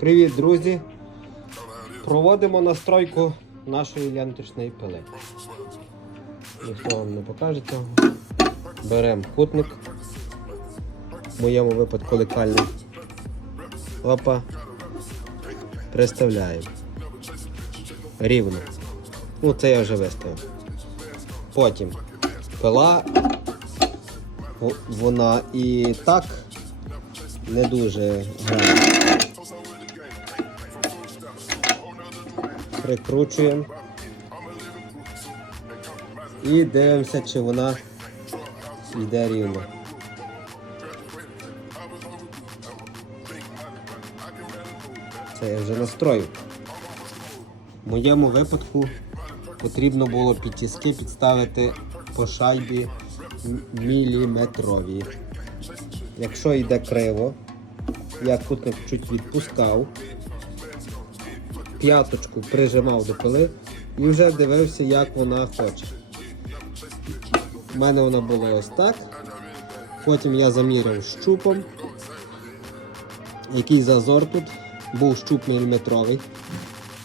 Привіт, друзі! Проводимо настройку нашої ленточної пили. Ніхто вам не покаже цього. Беремо кутник. В моєму випадку лекальний. Опа. Приставляємо. Рівно. Ну, це я вже виставив. Потім пила. Вона і так не дуже грає. Прикручуємо. І дивимося, чи вона йде рівно. Це я вже настрою. В моєму випадку потрібно було підтіски підставити по шайбі міліметрові. Якщо йде криво, я кутник чуть відпускав, п'яточку прижимав до пили і вже дивився, як вона хоче. У мене вона була ось так. Потім я заміряв щупом. Який зазор тут? Був щуп міліметровий.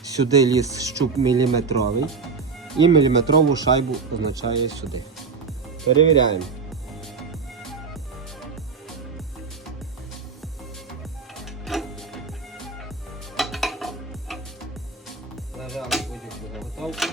Сюди ліз щуп міліметровий. І міліметрову шайбу означає сюди. Перевіряємо. Нажали будь-яку заготовку.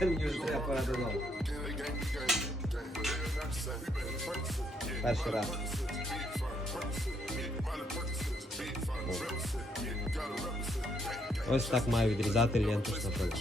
Це мені вже треба пора додому. Перший раз. О. Ось так має відрізати ленточна пила.